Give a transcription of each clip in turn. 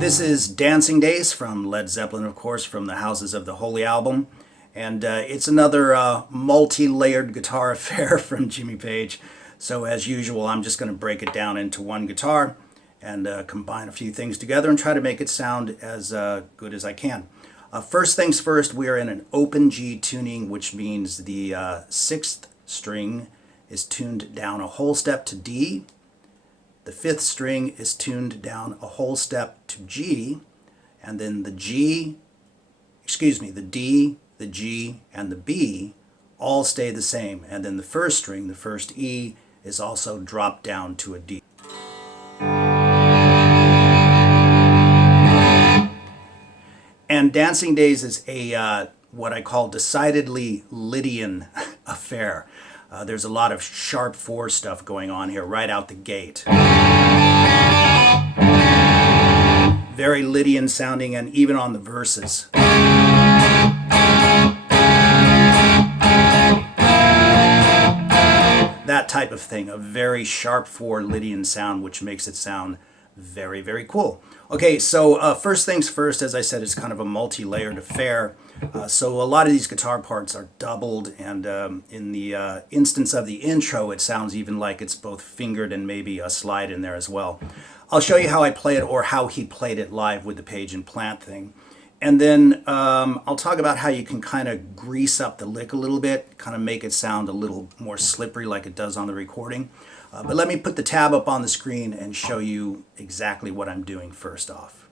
This is Dancing Days from Led Zeppelin, of course, from the Houses of the Holy album. And it's another multi-layered guitar affair from Jimmy Page. So as usual, I'm just going to break it down into one guitar and combine a few things together and try to make it sound as good as I can. First things first, we are in an open G tuning, which means the 6th string is tuned down a whole step to D. The 5th string is tuned down a whole step to G, and then the D, the G, and the B all stay the same. And then the 1st string, the 1st E, is also dropped down to a D. And Dancing Days is a what I call decidedly Lydian affair. There's a lot of sharp 4 stuff going on here right out the gate. Very Lydian sounding, and even on the verses. That type of thing, a very sharp 4 Lydian sound, which makes it sound very, very cool. Okay, so first things first, as I said, it's kind of a multi-layered affair. So a lot of these guitar parts are doubled, and in the instance of the intro, it sounds even like it's both fingered and maybe a slide in there as well. I'll show you how I play it, or how he played it live with the Page and Plant thing. And then I'll talk about how you can kind of grease up the lick a little bit, kind of make it sound a little more slippery like it does on the recording. But let me put the tab up on the screen and show you exactly what I'm doing first off.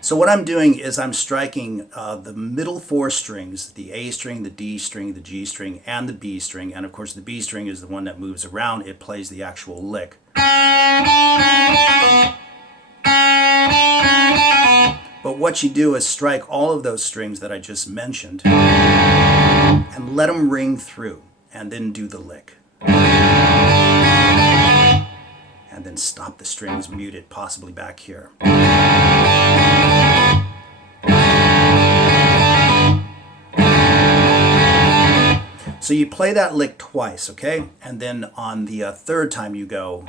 So what I'm doing is I'm striking the middle 4 strings, the A string, the D string, the G string, and the B string. And of course the B string is the one that moves around. It plays the actual lick. But what you do is strike all of those strings that I just mentioned and let them ring through, and then do the lick. And then stop the strings muted, possibly back here. So you play that lick twice, okay? And then on the 3rd time you go.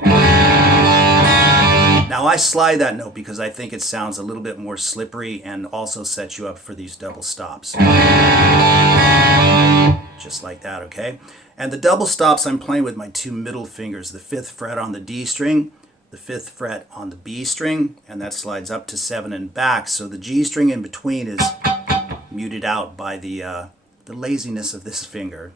Now I slide that note because I think it sounds a little bit more slippery and also sets you up for these double stops. Just like that, okay? And the double stops I'm playing with my 2 middle fingers, the 5th fret on the D string, the 5th fret on the B string, and that slides up to 7 and back. So the G string in between is muted out by the laziness of this finger.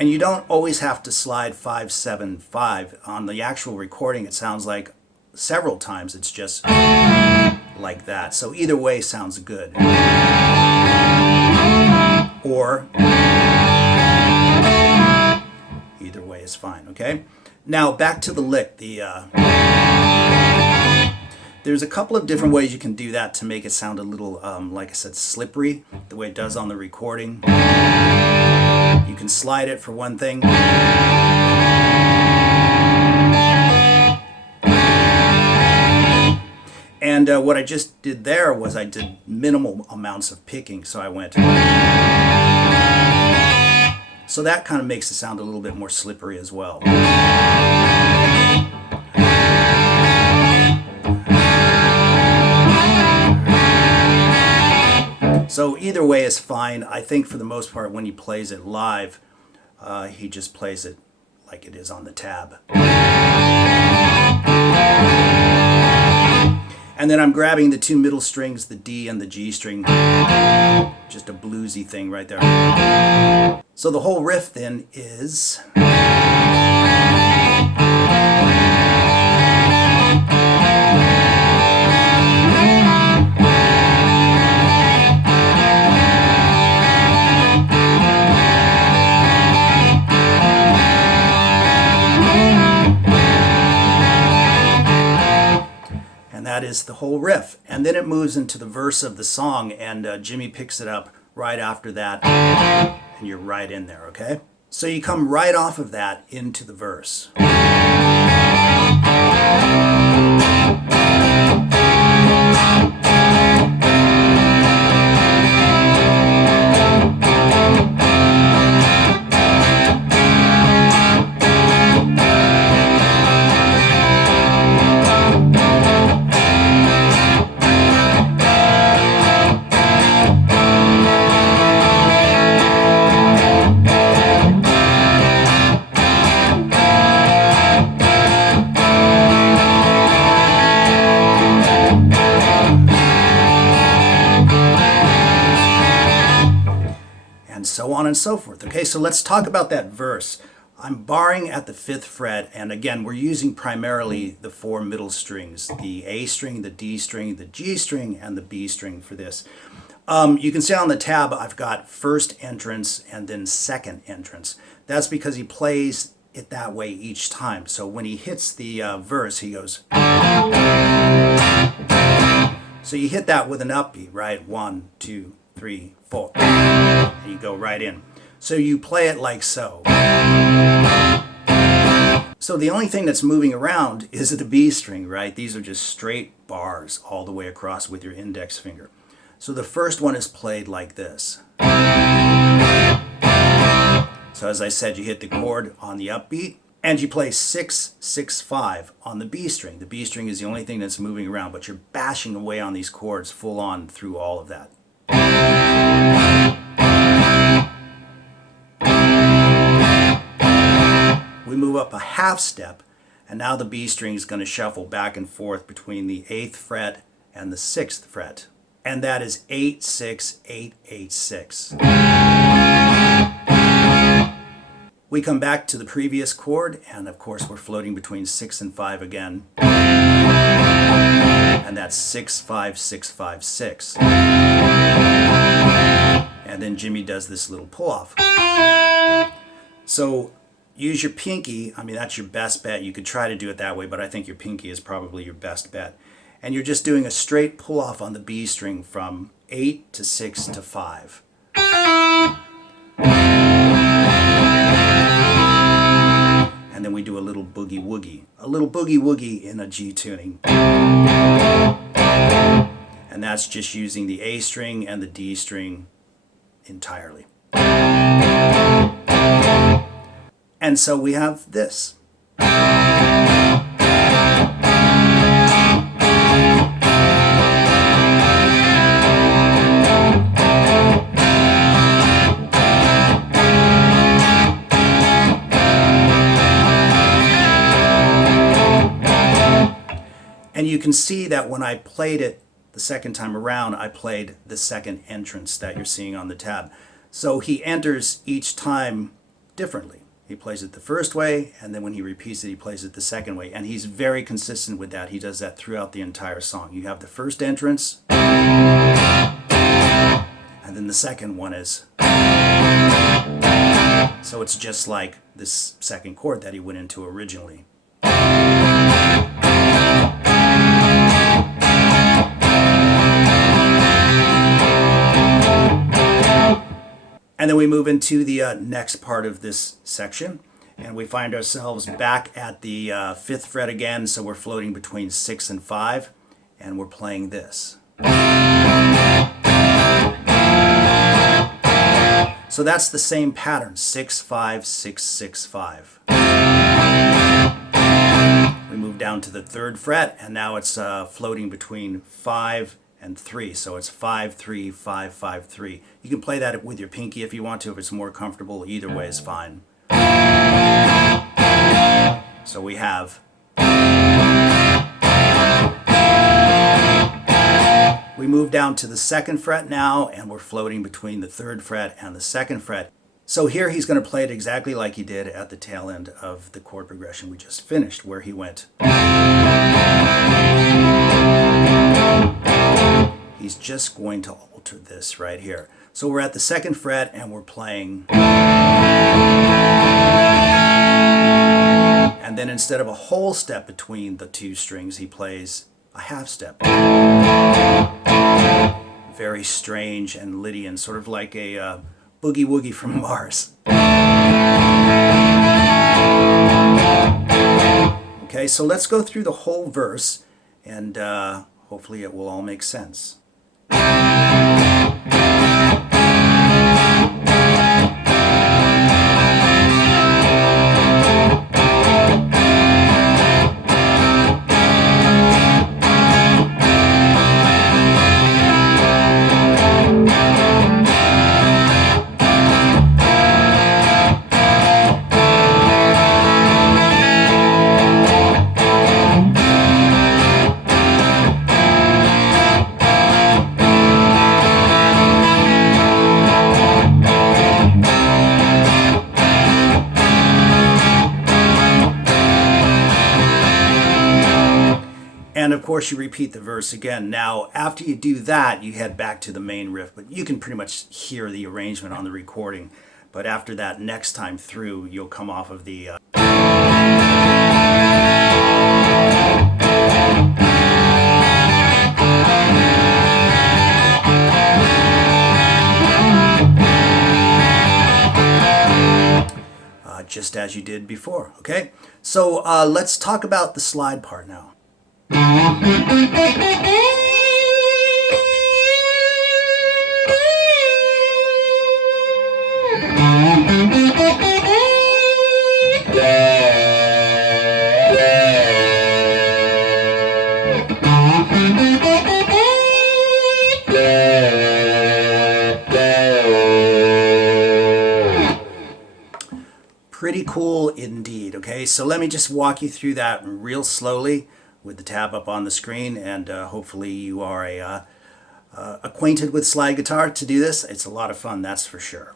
And you don't always have to slide 5, 7, 5. On the actual recording, it sounds like several times it's just like that. So either way sounds good. Or either way is fine, okay? Now back to the lick. There's a couple of different ways you can do that to make it sound a little, like I said, slippery, the way it does on the recording. You can slide it for one thing. And what I just did there was I did minimal amounts of picking, so I went. So that kind of makes it sound a little bit more slippery as well. So either way is fine. I think for the most part when he plays it live, he just plays it like it is on the tab. And then I'm grabbing the 2 middle strings, the D and the G string. Just a bluesy thing right there. So the whole riff then is... That is the whole riff, and then it moves into the verse of the song, and Jimmy picks it up right after that, and you're right in there, okay? So you come right off of that into the verse. so on and so forth. Okay, so let's talk about that verse. I'm barring at the 5th fret, and again, we're using primarily the 4 middle strings, the A string, the D string, the G string, and the B string for this. You can see on the tab, I've got first entrance and then second entrance. That's because he plays it that way each time. So when he hits the verse, he goes. So you hit that with an upbeat, right? 1, 2, 3, 4. And you go right in. So you play it like so. So the only thing that's moving around is the B string, right? These are just straight bars all the way across with your index finger. So the first one is played like this. So as I said, you hit the chord on the upbeat and you play 6, 6, 5 on the B string. The B string is the only thing that's moving around, but you're bashing away on these chords full on through all of that. We move up a half step, and now the B string is going to shuffle back and forth between the 8th fret and the 6th fret. And that is 8, 6, 8, 8, 6. We come back to the previous chord, and of course we're floating between 6 and 5 again. And that's 6, 5, 6, 5, 6. And then Jimmy does this little pull-off. So use your pinky. I mean, that's your best bet. You could try to do it that way, but I think your pinky is probably your best bet. And you're just doing a straight pull-off on the B string from 8 to 6 to 5. And then we do a little boogie woogie. A little boogie woogie in a G tuning. And that's just using the A string and the D string entirely. And so we have this. And you can see that when I played it the second time around, I played the second entrance that you're seeing on the tab. So he enters each time differently. He plays it the first way, and then when he repeats it, he plays it the second way. And he's very consistent with that. He does that throughout the entire song. You have the first entrance, and then the second one is. So it's just like this second chord that he went into originally. And then we move into the next part of this section, and we find ourselves back at the 5th fret again, so we're floating between 6 and 5, and we're playing this. So that's the same pattern, 6, 5, 6, 6, 5. We move down to the 3rd fret, and now it's floating between 5 and 3, so it's 5, 3, 5, 5, 3. You can play that with your pinky if you want to, if it's more comfortable. Either way is fine. So we have. We move down to the 2nd fret now, and we're floating between the 3rd fret and the 2nd fret. So here he's going to play it exactly like he did at the tail end of the chord progression we just finished, where he went. He's just going to alter this right here. So we're at the 2nd fret and we're playing. And then instead of a whole step between the 2 strings, he plays a half step. Very strange and Lydian, sort of like a boogie woogie from Mars. Okay, so let's go through the whole verse, and hopefully it will all make sense. course, you repeat the verse again. Now, after you do that, you head back to the main riff, but you can pretty much hear the arrangement on the recording. But after that, next time through, you'll come off of the... just as you did before, okay? So let's talk about the slide part now. Pretty cool indeed, okay? So let me just walk you through that real slowly with the tab up on the screen, and hopefully you are acquainted with slide guitar to do this. It's a lot of fun, that's for sure.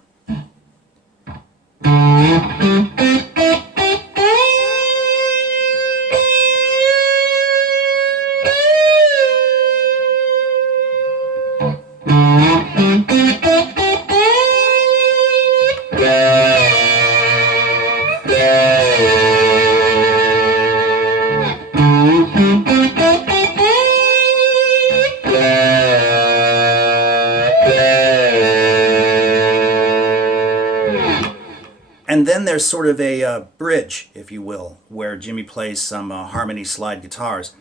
And then there's sort of a bridge, if you will, where Jimmy plays some harmony slide guitars.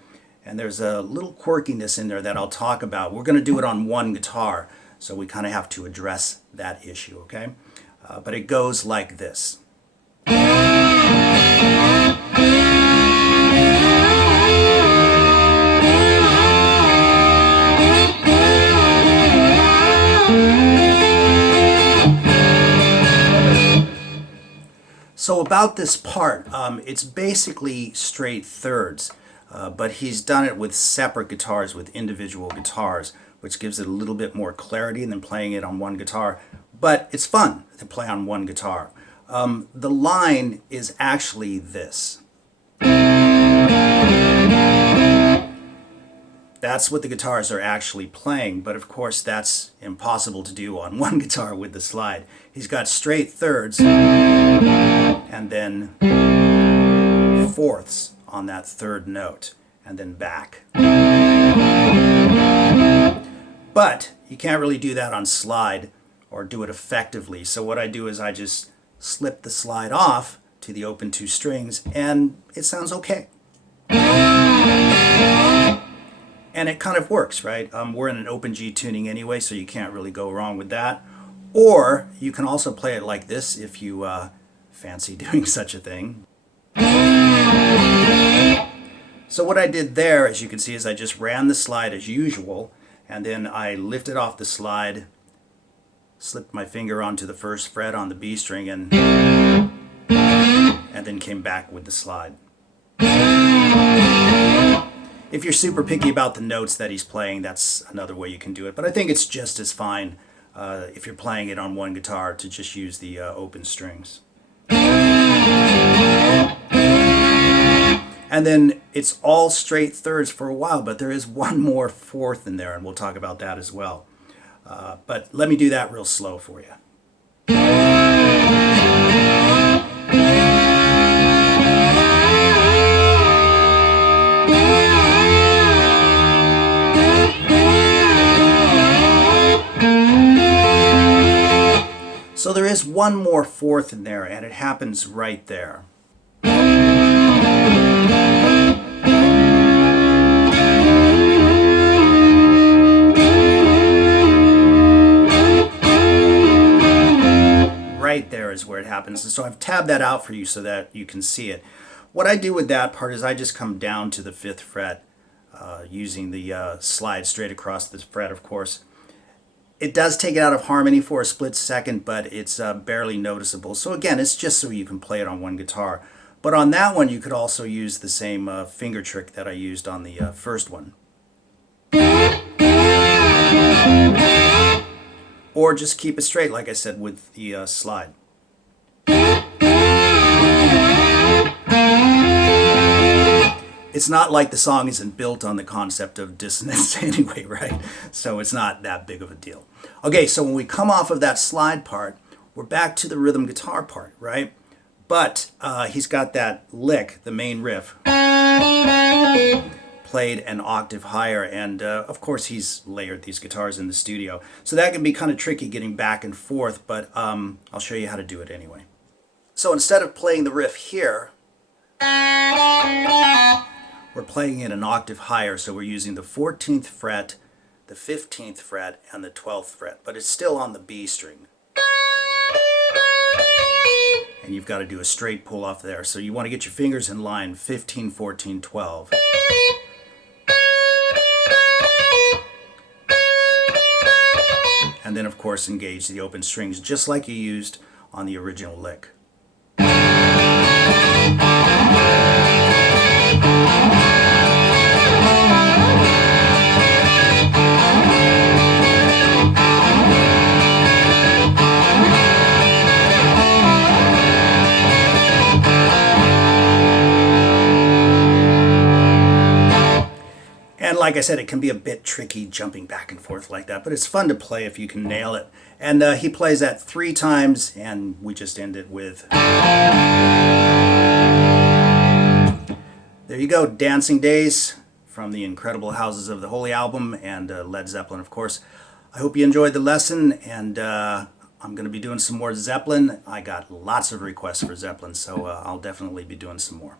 And there's a little quirkiness in there that I'll talk about. We're going to do it on one guitar, so we kind of have to address that issue, okay? But it goes like this. So about this part, it's basically straight thirds, but he's done it with separate guitars, with individual guitars, which gives it a little bit more clarity than playing it on one guitar. But it's fun to play on one guitar. The line is actually this. That's what the guitars are actually playing, but of course that's impossible to do on one guitar with the slide. He's got straight thirds and then fourths on that third note, and then back. But you can't really do that on slide or do it effectively, so what I do is I just slip the slide off to the open two strings, and it sounds okay. And it kind of works, right? We're in an open G tuning anyway, so you can't really go wrong with that. Or you can also play it like this if you fancy doing such a thing. So what I did there, as you can see, is I just ran the slide as usual, and then I lifted off the slide, slipped my finger onto the first fret on the B string, and then came back with the slide. If you're super picky about the notes that he's playing, that's another way you can do it. But I think it's just as fine if you're playing it on one guitar to just use the open strings. And then it's all straight thirds for a while, but there is one more fourth in there, and we'll talk about that as well. But let me do that real slow for you. So there is one more fourth in there, and it happens right there. Right there is where it happens. And so I've tabbed that out for you so that you can see it. What I do with that part is I just come down to the 5th fret using the slide straight across the fret, of course. It does take it out of harmony for a split second, but it's barely noticeable. So again, it's just so you can play it on one guitar. But on that one, you could also use the same finger trick that I used on the first one. Or just keep it straight, like I said, with the slide. it's not like the song isn't built on the concept of dissonance anyway, right? So it's not that big of a deal. Okay, so when we come off of that slide part, we're back to the rhythm guitar part, right? But he's got that lick, the main riff, played an octave higher, and of course he's layered these guitars in the studio. So that can be kind of tricky getting back and forth, but I'll show you how to do it anyway. So instead of playing the riff here, we're playing it an octave higher, so we're using the 14th fret, the 15th fret, and the 12th fret, but it's still on the B string. And you've got to do a straight pull off there. So you want to get your fingers in line, 15, 14, 12. And then of course engage the open strings just like you used on the original lick. And like I said, it can be a bit tricky jumping back and forth like that, but it's fun to play if you can nail it. And he plays that 3 times, and we just end it with... There you go, Dancing Days from the Incredible Houses of the Holy album, and Led Zeppelin, of course. I hope you enjoyed the lesson, and I'm going to be doing some more Zeppelin. I got lots of requests for Zeppelin, so I'll definitely be doing some more.